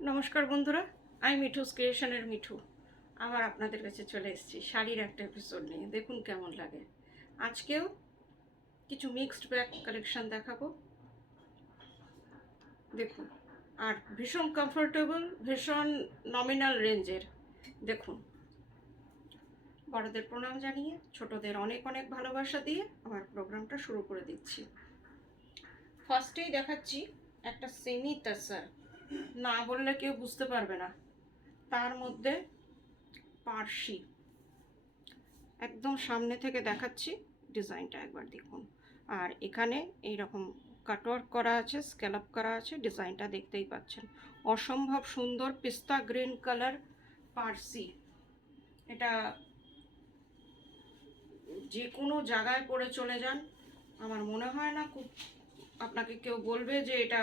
নমস্কার বন্ধুরা, আমি মিঠুস ক্রিয়েশনের মিঠু। আবার আপনাদের কাছে চলে এসেছি শাড়ির একটা এপিসোড নিয়ে। দেখুন কেমন লাগে। আজকেও কিছু মিক্সড ব্যাগ কালেকশন দেখাবো। দেখুন, আর ভীষণ কমফোর্টেবল, ভীষণ নমিনাল রেঞ্জের। দেখুন, বড়দের প্রণাম জানিয়ে ছোটদের অনেক অনেক ভালোবাসা দিয়ে আমার প্রোগ্রামটা শুরু করে দিচ্ছি। ফার্স্টেই দেখাচ্ছি একটা সেমি তাসার, না বললে কেউ বুঝতে পারবে না। তার মধ্যে পার্সি, একদম সামনে থেকে দেখাচ্ছি, ডিজাইনটা একবার দেখুন। আর এখানে এই রকম কাটওয়ার্ক করা আছে, স্ক্যালপ করা আছে, ডিজাইনটা দেখতেই পাচ্ছেন। অসম্ভব সুন্দর পিস্তা গ্রিন কালার পার্সি। এটা যে কোনো জায়গায় পরে চলে যান, আমার মনে হয় না খুব আপনাকে কেউ বলবে যে এটা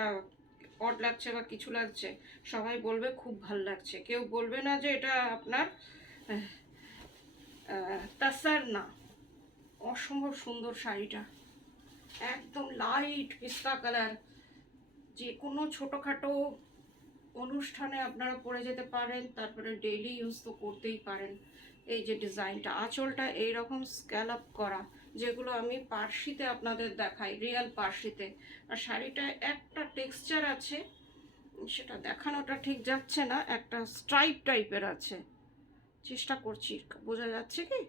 অড লাগছে বা কিছু লাগছে। সবাই বলবে খুব ভাল লাগছে, কেউ বলবে না যে এটা আপনার তাসার না। অসম্ভব সুন্দর শাড়িটা, একদম লাইট পিস্তা কালার। যে কোনো ছোটোখাটো অনুষ্ঠানে আপনারা পরে যেতে পারেন, তারপরে ডেইলি ইউজ তো করতেই পারেন। এই যে ডিজাইনটা, আঁচলটা এইরকম স্ক্যালপ করা, যেগুলো আমি পার্সিতে আপনাদের দেখাই, রিয়েল পার্সিতে। আর শাড়িটা একটা টেক্সচার আছে, সেটা দেখানোটা ঠিক যাচ্ছে না, একটা স্ট্রাইপ টাইপের আছে। চেষ্টা করছি, বোঝা যাচ্ছে কি?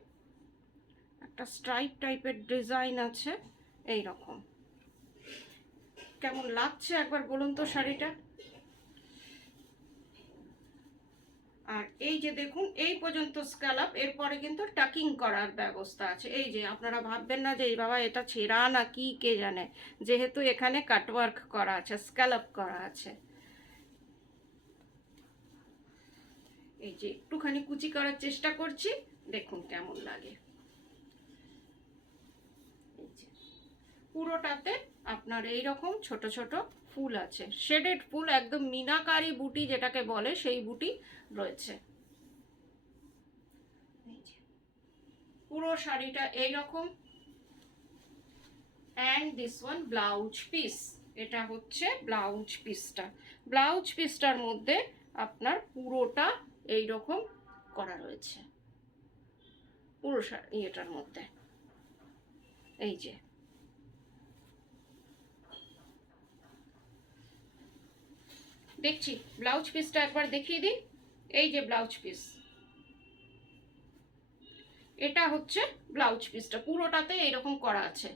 একটা স্ট্রাইপ টাইপের ডিজাইন আছে এই রকম। কেমন লাগছে একবার বলুন তো শাড়িটা। আর এই যে দেখুন, এই পর্যন্ত স্ক্যালপ, এরপরে কিন্তু টাকিং করার ব্যবস্থা আছে। এই যে আপনারা ভাববেন না যে এই বাবা এটা ছেঁড়া না কি, কে জানে, যেহেতু এখানে কাটওয়ার্ক করা আছে, স্ক্যালপ করা আছে। এই যে একটুখানি কুচি করার চেষ্টা করছি, দেখুন কেমন লাগে। এই যে পুরোটাতে আপনার এই রকম ছোট ছোট ফুল আছে, শেডেড ফুল, একদম মিনাকারি বুটি যেটাকে বলে সেই বুটি রয়েছে। পুরো শাড়িটা এইরকম। And this one blouse piece, এটা হচ্ছে ব্লাউজ পিসটা। ব্লাউজ পিসটার মধ্যে আপনার পুরোটা এইরকম করা রয়েছে, পুরো ইয়েটার মধ্যে। এই যে দেখছি, ব্লাউজ পিসটা একবার দেখিয়ে দিই। এই যে ব্লাউজ পিস, এটা হচ্ছে ব্লাউজ পিসটা, পুরোটাতে এইরকম করা আছে।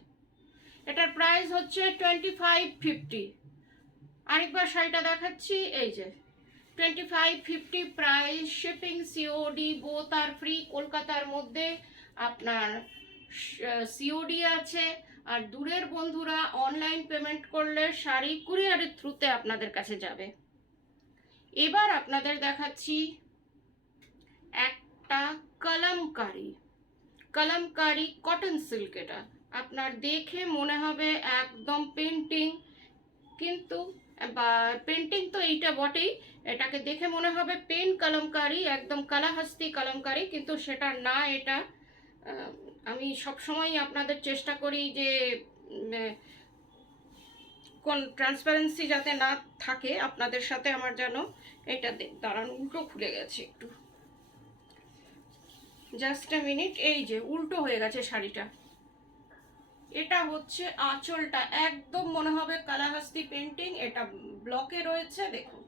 এটার প্রাইস হচ্ছে 2550। আরেকবার শাড়িটা দেখাচ্ছি, এই যে 2550 price, shipping COD both are free. কলকাতার মধ্যে আপনার সিওডি আছে, আর দূরের বন্ধুরা অনলাইন পেমেন্ট করলে শাড়ি কুরিয়ারের থ্রুতে আপনাদের কাছে যাবে। এবার আপনাদের দেখাচ্ছি একটা কালামকারি, কালামকারি কটন সিল্ক। এটা আপনার দেখে মনে হবে একদম পেন্টিং, কিন্তু বা পেন্টিং তো এইটা বটেই, এটাকে দেখে মনে হবে পেন কলমকারি, একদম কালাহাস্তি কলমকারি, কিন্তু সেটা না। এটা আমি সবসময় আপনাদের চেষ্টা করি যে কোন ট্রান্সপারেন্সি যাতে না থাকে আপনাদের সাথে আমার, যেন এটা দাঁড়ান, উল্টো খুলে গেছে একটু, জাস্ট এ মিনিট। এই যে উল্টো হয়ে গেছে শাড়িটা। এটা হচ্ছে আঁচলটা, একদম মনে হবে কালাহাস্তি পেন্টিং, এটা ব্লকে রয়েছে। দেখুন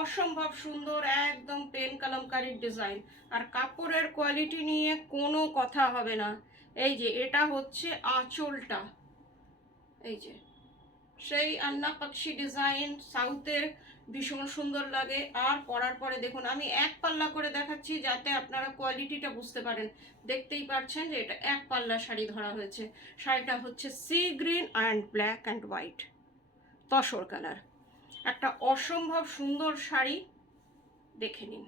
অসম্ভব সুন্দর, একদম পেন কলমকারীর ডিজাইন। আর কাপড়ের কোয়ালিটি নিয়ে কোনো কথা হবে না। এই যে এটা হচ্ছে আঁচলটা, এই যে সেই আন্না পাক্ষি ডিজাইন, সাউথের, ভীষণ সুন্দর লাগে। আর পরার পরে দেখুন, আমি এক পাল্লা করে দেখাচ্ছি যাতে আপনারা কোয়ালিটিটা বুঝতে পারেন। দেখতেই পাচ্ছেন যে এটা এক পাল্লা শাড়ি ধরা হয়েছে। শাড়িটা হচ্ছে sea green and black and white, tussar colour. একটা অসম্ভব সুন্দর শাড়ি, দেখে নিন।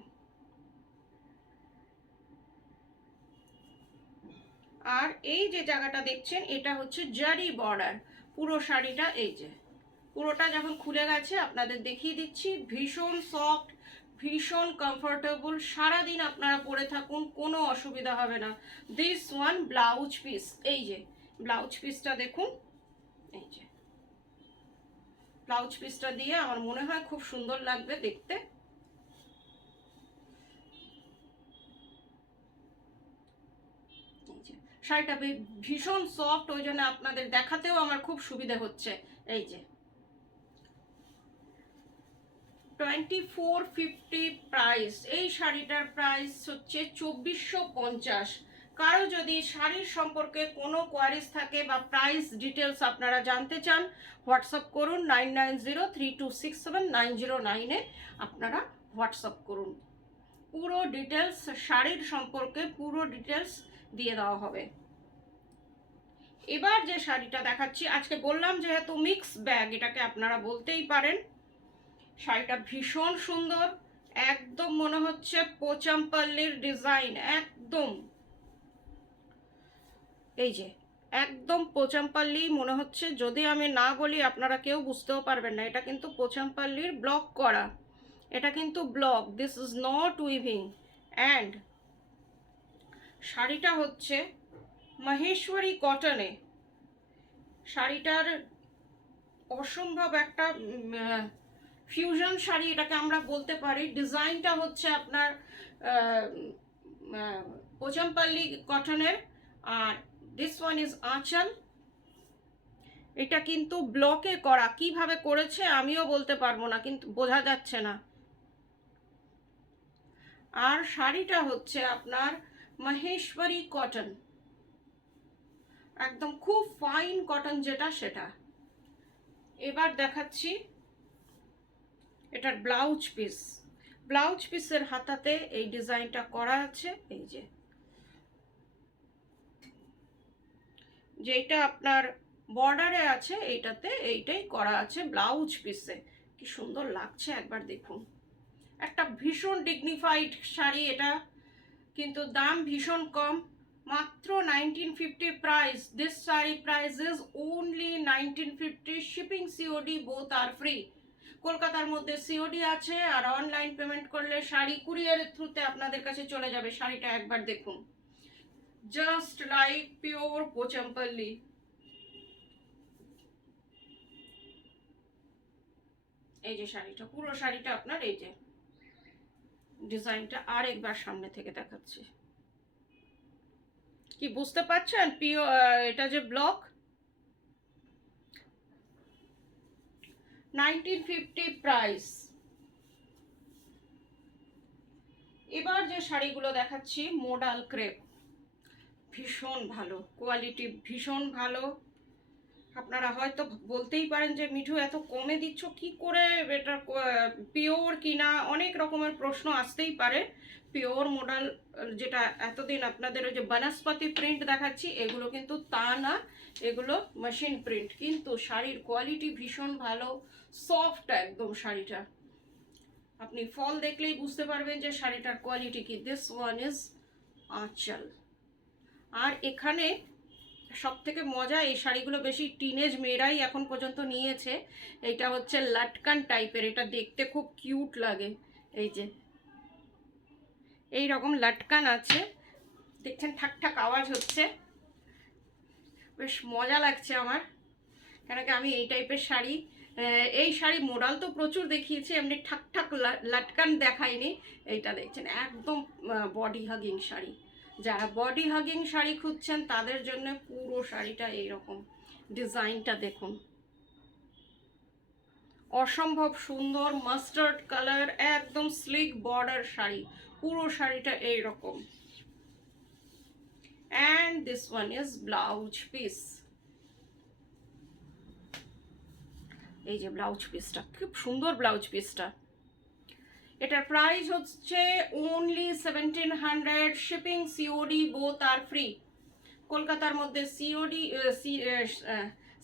আর এই যে জায়গাটা দেখছেন, এটা হচ্ছে জারি বর্ডার পুরো শাড়িটা। এই যে পুরোটা যখন খুলে গেছে আপনাদের দেখিয়ে দিচ্ছি, ভীষণ সফট, ভীষণ কমফোর্টেবল। সারাদিন আপনারা পরে থাকুন, কোনো অসুবিধা হবে না। দিস ওয়ান ব্লাউজ পিস, এই যে ব্লাউজ পিসটা দেখুন। এই যে ব্লাউজ পিসটা দিয়ে আমার মনে হয় খুব সুন্দর লাগবে দেখতে। শাড়িটা ভীষণ সফট, ওই জন্য আপনাদের দেখাতেও আমার খুব সুবিধা হচ্ছে। এই যে 2450 প্রাইস, এই শাড়িটার প্রাইস হচ্ছে 2450। কারো যদি শাড়ির সম্পর্কে কোনো কোয়ারিজ থাকে বা প্রাইস ডিটেলস আপনারা জানতে চান, হোয়াটসঅ্যাপ করুন 9903267909-এ আপনারা হোয়াটসঅ্যাপ করুন। পুরো ডিটেলস শাড়ির সম্পর্কে পুরো ডিটেলস দিয়ে দেওয়া হবে। এবার যে শাড়িটা দেখাচ্ছি, আজকে বললাম যেহেতু মিক্স ব্যাগ, এটাকে আপনারা বলতেই পারেন। শাড়িটা ভীষণ সুন্দর, একদম মনে হচ্ছে পোচামপল্লির ডিজাইন, একদম এই যে একদম পোচামপল্লি মনে হচ্ছে। যদি আমি না বলি আপনারা কেউ বুঝতেও পারবেন না। এটা কিন্তু পোচামপল্লির ব্লক করা, এটা কিন্তু block, this is not weaving. And শাড়িটা হচ্ছে মহেশ্বরী কটনে। শাড়িটার অসম্ভব একটা ফিউশন শাড়ি এটাকে আমরা বলতে পারি। ডিজাইনটা হচ্ছে আপনার পোচামপল্লি কটনের। আর দিস ওয়ান ইজ আঁচল। এটা কিন্তু ব্লকে করা, কিভাবে করেছে আমিও বলতে পারবো না, কিন্তু বোঝা যাচ্ছে না। আর শাড়িটা হচ্ছে আপনার মহেশ্বরী কটন, একদম খুব ফাইন কটন যেটা সেটা। এবার দেখাচ্ছি এটার ব্লাউজ পিস। ব্লাউজ পিসের হাতাতে এই ডিজাইনটা করা আছে। এই যে যেটা আপনার বর্ডারে আছে এইটাতে এইটাই করা আছে ব্লাউজ পিসে। কি সুন্দর লাগছে একবার দেখুন। একটা ভীষণ ডিগনিফাইড শাড়ি এটা, কিন্তু দাম ভীষণ কম, মাত্র 1950 price. This sari price is only 1950। Shipping COD both are free. কলকাতার মধ্যে সিওডি আছে, আর অনলাইন পেমেন্ট করলে শাড়ি কুরিয়ারের থ্রুতে আপনাদের কাছে চলে যাবে। শাড়িটা একবার দেখুন, জাস্ট লাইক পিওর পোচামপল্লি। এই যে শাড়িটা, পুরো শাড়িটা আপনার এই যে ডিজাইনটা আর একবার সামনে থেকে দেখাচ্ছি। কি বুঝতে পারছেন? এটা যে ব্লক, 1950 প্রাইস। এবার যে শাড়িগুলো দেখাচ্ছি মোডাল ক্রেপ, ভীষণ ভালো কোয়ালিটি, ভীষণ ভালো। আপনারা হয়তো বলতেই পারেন যে মিঠু এত কমে দিচ্ছ কি করে, এটা পিওর কিনা, অনেক রকমের প্রশ্ন আসতেই পারে। পিওর মডেল যেটা এতদিন আপনাদের ওই যে বনস্পতি প্রিন্ট দেখাচ্ছি, এগুলো কিন্তু তা না, এগুলো মেশিন প্রিন্ট। কিন্তু শাড়ির কোয়ালিটি ভীষণ ভালো, সফট একদম শাড়িটা। আপনি ফল দেখলেই বুঝতে পারবেন যে শাড়িটার কোয়ালিটি কি। দিস ওয়ান ইজ আঁচল। আর এখানে সব থেকে মজা, এই শাড়িগুলো বেশি টিনেজ মেয়েরাই এখন পর্যন্ত নিয়েছে। এইটা হচ্ছে লাটকান টাইপের, এটা দেখতে খুব কিউট লাগে। এই যে এই রকম লাটকান আছে, দেখছেন ঠাক ঠাক আওয়াজ হচ্ছে, বেশ মজা লাগছে আমার। কেন কি আমি এই টাইপের শাড়ি, এই শাড়ি মোডাল তো প্রচুর দেখিয়েছি, এমনি ঠাক ঠাক লাটকান দেখাইনি। এইটা দেখছেন একদম বডি হাগিং শাড়ি। যারা বডি হাগিং শাড়ি খুঁজছেন তাদের জন্য পুরো শাড়িটা এইরকম। ডিজাইনটা দেখুন, অসম্ভব সুন্দর, মাস্টার্ড কালার, একদম স্লিক বর্ডার শাড়ি, পুরো শাড়িটা এইরকম। And this one is blouse piece. এই যে ব্লাউজ পিসটা, খুব সুন্দর ব্লাউজ পিসটা। এটার প্রাইস হচ্ছে only 1700। Shipping COD both are free. কলকাতার মধ্যে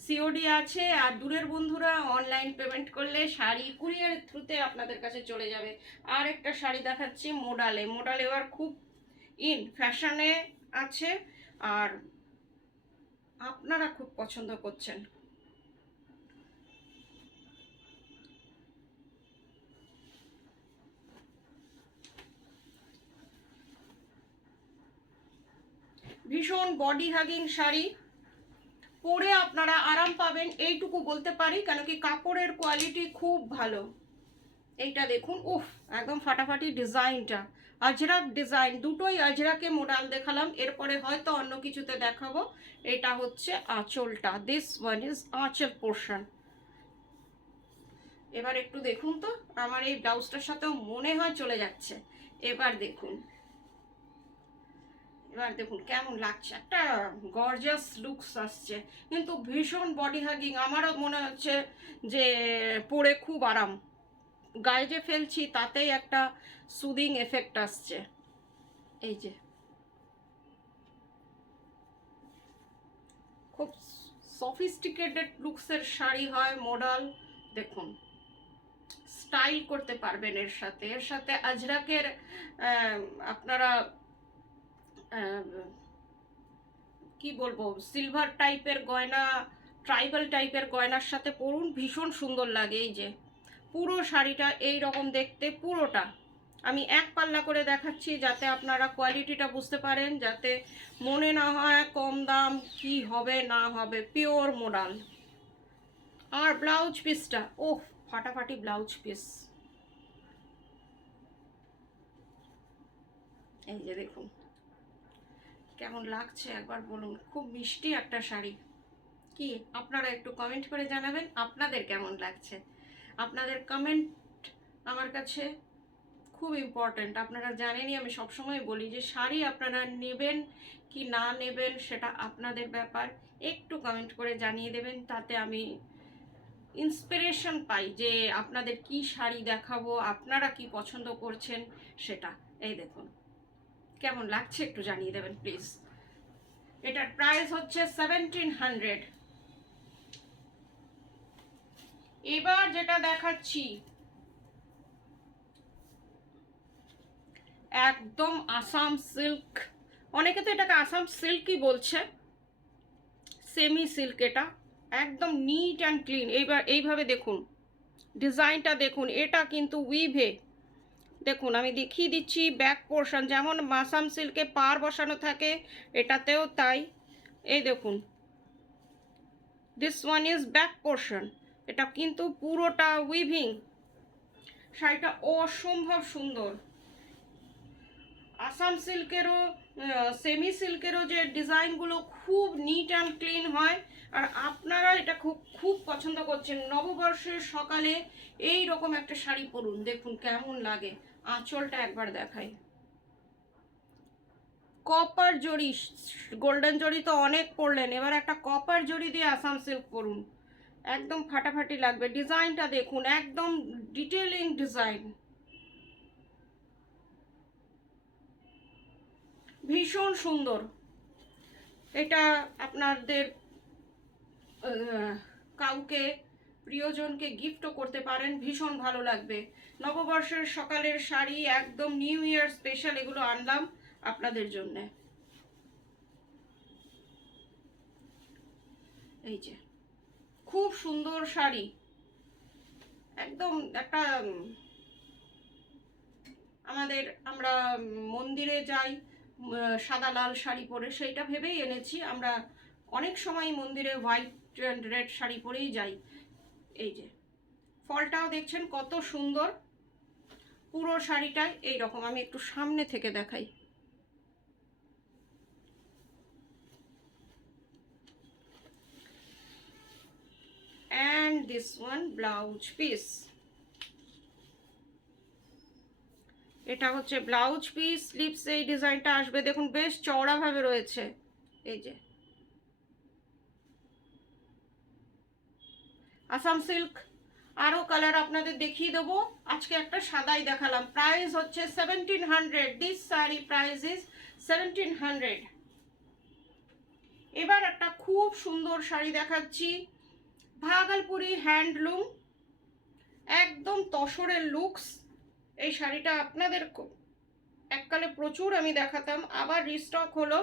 সিওডি আছে, আর দূরের বন্ধুরা অনলাইন পেমেন্ট করলে শাড়ি কুরিয়ারের থ্রুতে আপনাদের কাছে চলে যাবে। আর একটা শাড়ি দেখাচ্ছি মোডালে। মোডাল এবার খুব ইন ফ্যাশনে আছে, আর আপনারা খুব পছন্দ করছেন। ভীষণ বডি হাগিং শাড়ি, পরে আপনারা আরাম পাবেন এইটুকু বলতে পারি, কেন কি কাপড়ের কোয়ালিটি খুব ভালো। এইটা দেখুন, উফ, একদম ফাটাফাটি ডিজাইনটা, আজরাক ডিজাইন, দুটোই আজরাকে মোডাল দেখালাম, এরপরে হয়তো অন্য কিছুতে দেখাবো। এটা হচ্ছে আঁচলটা, দিস ওয়ান ইজ আঁচল পোর্শন। এবার একটু দেখুন তো, আমার এই ব্লাউজটার সাথেও মনে হয় চলে যাচ্ছে। এবার দেখুন, এবার দেখুন কেমন লাগছে, একটা গর্জাস লুকস আসছে, কিন্তু ভীষণ বডি হাগিং। আমারও মনে হচ্ছে যে পরে খুব আরাম, গায়ে যে ফেলছি তাতেই একটা সুদিং এফেক্ট আসছে। এই যে খুব সফিস্টিকেটেড লুকসের শাড়ি হয় মডাল, দেখুন স্টাইল করতে পারবেন এর সাথে। এর সাথে আজরাকের আপনারা কি বলবো, সিলভার টাইপের গয়না, ট্রাইবাল টাইপের গয়নার সাথে পরুন, ভীষণ সুন্দর লাগে। এই যে পুরো শাড়িটা এই রকম দেখতে, পুরোটা আমি এক পাল্লা করে দেখাচ্ছি যাতে আপনারা কোয়ালিটিটা বুঝতে পারেন, যাতে মনে না হয় কম দাম, কি হবে না হবে, পিওর মোডাল। আর ব্লাউজ পিসটা, ওহ ফাটাফাটি ব্লাউজ পিস। এই যে দেখুন কেমন লাগছে একবার বলুন, খুব মিষ্টি একটা শাড়ি। কি আপনারা একটু কমেন্ট করে জানাবেন আপনাদের কেমন লাগছে। আপনাদের কমেন্ট আমার কাছে খুব ইম্পর্ট্যান্ট। আপনারা জানেনই আমি সবসময় বলি যে শাড়ি আপনারা নেবেন কি না নেবেন সেটা আপনাদের ব্যাপার, একটু কমেন্ট করে জানিয়ে দেবেন, তাতে আমি ইন্সপিরেশন পাই যে আপনাদের কি শাড়ি দেখাবো, আপনারা কি পছন্দ করছেন সেটা। এই দেখুন কেমন লাগছে একটু জানিয়ে দেবেন প্লিজ। এটার প্রাইস হচ্ছে 1700। এবার যেটা দেখাচ্ছি একদম আসাম সিল্ক, অনেকে তো এটাকে আসাম সিল্কই বলছে, সেমি সিল্ক এটা, একদম নিট অ্যান্ড ক্লিন। এইবার এইভাবে দেখুন ডিজাইনটা দেখুন, এটা কিন্তু উইভে, দেখুন আমি দেখিয়ে দিচ্ছি ব্যাক পোর্শন, যেমন আসাম সিল্কে পার বসানো থাকে এটাতেও তাই। এই দেখুন this one is back portion, এটা কিন্তু পুরোটা উইভিং। শাড়িটা অসম্ভব সুন্দর। আসাম সিল্কেরও সেমি সিল্কেরও যে ডিজাইনগুলো খুব নিট অ্যান্ড ক্লিন হয়, আর আপনারা এটা খুব খুব পছন্দ করছেন। নববর্ষের সকালে এই রকম একটা শাড়ি পরুন, দেখুন কেমন লাগে। আঁচলটা একবার দেখাই, কপার জড়ি, গোল্ডেন জড়ি তো অনেক পরলেন, এবার একটা কপার জড়ি দিয়ে আসাম সিল্ক পরুন, একদম ফাটাফাটি লাগবে। ডিজাইনটা দেখুন, একদম ডিটেলিং ডিজাইন, ভীষণ সুন্দর। এটা আপনাদের কাউকে প্রিয়জনকে গিফটও করতে পারেন, ভীষণ ভালো লাগবে। নববর্ষের সকালের শাড়ি, একদম নিউ ইয়ার স্পেশাল এগুলো আনলাম আপনাদের জন্য। এই যে খুব সুন্দর শাড়ি, একদম একটা আমরা মন্দিরে যাই সাদা লাল শাড়ি পরে, সেইটা ভেবেই এনেছি। আমরা অনেক সময় মন্দিরে হোয়াইট অ্যান্ড রেড শাড়ি পরেই যাই। এই যে ফলটাও দেখছেন কত সুন্দর, পুরো শাড়িটাই এইরকম। আমি একটু সামনে থেকে দেখাই, and this one blouse piece, এটা হচ্ছে ব্লাউজ পিস। স্লিপস এই ডিজাইনটা আসবে, দেখুন বেশ চওড়াভাবে রয়েছে। এই যে আসাম সিল্ক, আরও কালার আপনাদের দেখিয়ে দেবো, আজকে একটা সাদাই দেখালাম। প্রাইস হচ্ছে 1700, দিস শাড়ি প্রাইস ইজ 1700। এবার একটা খুব সুন্দর শাড়ি দেখাচ্ছি, ভাগলপুরি হ্যান্ডলুম, একদম তসরের লুকস। এই শাড়িটা আপনাদের এককালে প্রচুর আমি দেখাতাম, আবার রিস্টক হলো,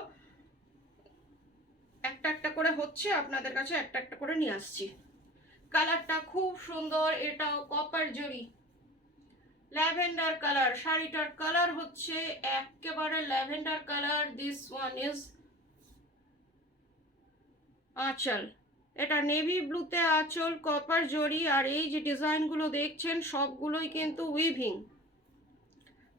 একটা একটা করে হচ্ছে, আপনাদের কাছে একটা একটা করে নিয়ে আসছি। কালারটা খুব সুন্দর, এটাও কপার জরি, ল্যাভেন্ডার কালার, শাড়িটার কালার হচ্ছে একেবারে lavender colour. This one is আঁচল, এটা নেভি ব্লুতে আঁচল, কপার জরি, আর এই যে ডিজাইনগুলো দেখছেন সবগুলোই কিন্তু উইভিং।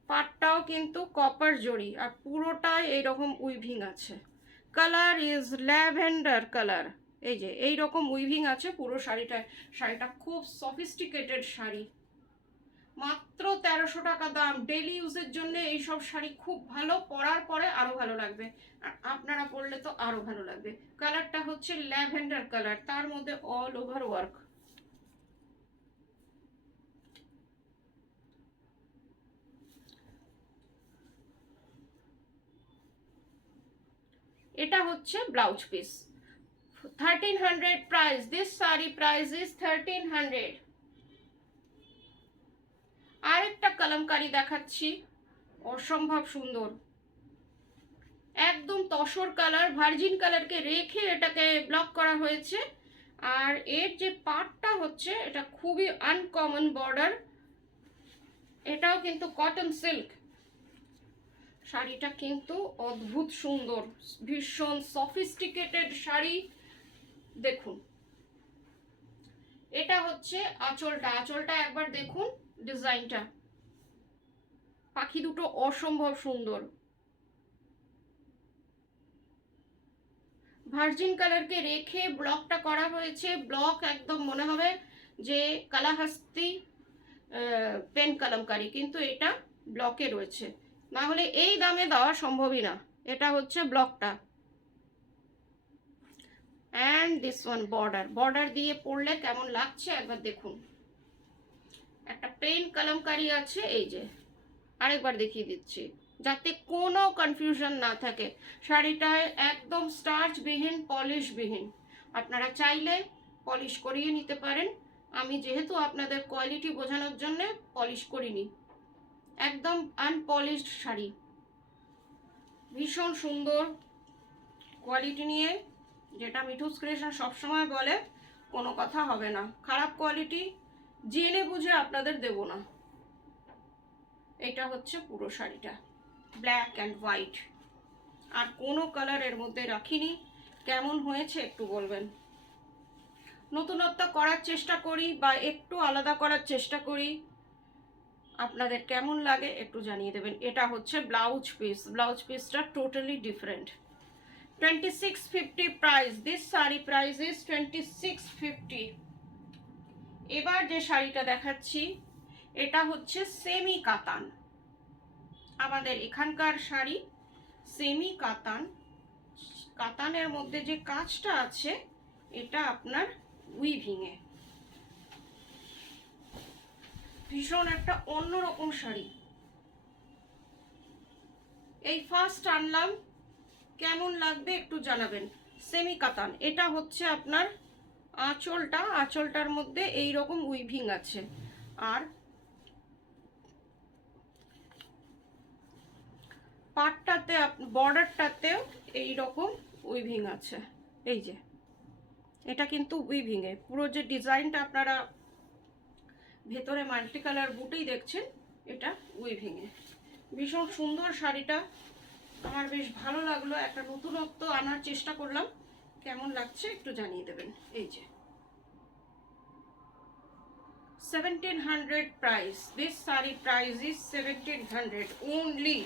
পাটটাও কিন্তু কপার জরি, আর পুরোটাই এইরকম উইভিং আছে। Colour is lavender colour. এই যে এইরকম উইভিং আছে পুরো শাড়িটায়। শাড়িটা খুব সফিস্টিকেটেড শাড়ি, মাত্র 1300 টাকা দাম। ডেলি ইউজের জন্য এইসব শাড়ি খুব ভালো, পরার পরে আরো ভালো লাগবে, আর আপনারা পরলে তো আরো ভালো লাগবে। কালারটা হচ্ছে ল্যাভেন্ডার কালার, তার মধ্যে অল ওভার ওয়ার্ক। এটা হচ্ছে blouse piece. 1300 price. This sari price is 1300। আরেকটা কলমকারি দেখাচ্ছি, অসম্ভব সুন্দর, একদম তসর কালার, ভার্জিন কালারকে রেখে এটাকে ব্লক করা হয়েছে। আর এর যে পার্টটা হচ্ছে এটা খুবই আনকমন বর্ডার, এটাও কিন্তু কটন সিল্ক। শাড়িটা কিন্তু অদ্ভুত সুন্দর, ভীষণ সফিস্টিকেটেড শাড়ি। দেখুন, এটা হচ্ছে আঁচলটা। আঁচলটা একবার দেখুন, ডিজাইনটা, পাখি দুটো অসম্ভব সুন্দর। ভার্জিন কালারকে রেখে ব্লকটা করা হয়েছে। ব্লক একদম মনে হবে যে কালাহাস্তি পেন কলমকারি, কিন্তু এটা ব্লকে রয়েছে, না হলে এই দামে দেওয়া সম্ভবই না। এটা হচ্ছে ব্লকটা। And this one border. Border দিয়ে পড়লে কেমন লাগছে একবার দেখুন। একটা পেন কলমকারি আছে, এই যে আরেকবার দেখিয়ে দিচ্ছি যাতে কোনো কনফিউশন না থাকে। শাড়িটায় একদম স্টার্চবিহীন, পলিশবিহীন। আপনারা চাইলে পলিশ করিয়ে নিতে পারেন। আমি যেহেতু আপনাদের কোয়ালিটি বোঝানোর জন্য পলিশ করিনি, একদম আনপলিশড শাড়ি, ভীষণ সুন্দর কোয়ালিটি নিয়ে, যেটা মিঠুস ক্রিয়েশন সবসময় বলে কোনো কথা হবে না, খারাপ কোয়ালিটি জেনে বুঝে আপনাদের দেব না। এটা হচ্ছে পুরো শাড়িটা, ব্ল্যাক অ্যান্ড হোয়াইট, আর কোনো কালার এর মধ্যে রাখিনি। কেমন হয়েছে একটু বলবেন। নতুনত্ব করার চেষ্টা করি বা একটু আলাদা করার চেষ্টা করি, আপনাদের কেমন লাগে একটু জানিয়ে দেবেন। এটা হচ্ছে ব্লাউজ পিস। ব্লাউজ পিসটা totally different. 2650 price. This sari price is 2650। এবার যে শাড়িটা দেখাচ্ছি এটা হচ্ছে সেমি কাতান। আমাদের এখানকার শাড়ি সেমি কাতান। কাতানের মধ্যে যে কাজটা আছে এটা আপনার উইভিংয়ে, ভীষণ একটা অন্যরকম শাড়ি। এই ফার্স্ট আনলাম, কেমন লাগবে একটু জানাবেন। সেমি কাতান। এটা হচ্ছে আপনার আঁচলটা। আঁচলটার মধ্যে এই রকম উইভিং আছে, আর পাটটাতে বর্ডারটাতেও এই রকম উইভিং আছে। এই যে এটা কিন্তু উইভিংয়ে পুরো যে ডিজাইনটা আপনারা ভেতরে মাল্টি কালার বুটেই দেখছেন, এটা উইভিংয়ে। ভীষণ সুন্দর শাড়িটা, আমার বেশ ভালো লাগলো। একটা নতুনত্ব আনার চেষ্টা করলাম, কেমন লাগছে একটু জানিয়ে দেবেন। এই যে 1700 price. This sari price is 1700 only.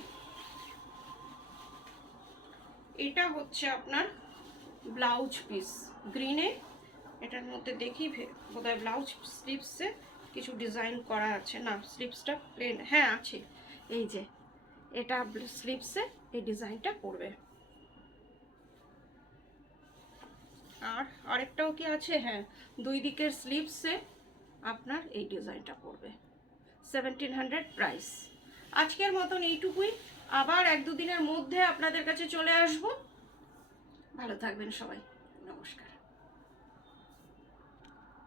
এটা হচ্ছে আপনার ব্লাউজ পিস গ্রিনে। এটার মধ্যে দেখি বোধহয় ব্লাউজ স্লিভসে কিছু ডিজাইন করা আছে, না স্লিভসটা প্লেন, হ্যাঁ আছে। এই যে এটা স্লিভসে এই ডিজাইনটা করবে, আর আরেকটাও কি আছে, হ্যাঁ দুই দিকের স্লিভসে আপনার এই ডিজাইনটা করবে। 1700 প্রাইস। আজকের মতন এইটুকুই, আবার এক দুদিনের মধ্যে আপনাদের কাছে চলে আসবো। ভালো থাকবেন সবাই, নমস্কার।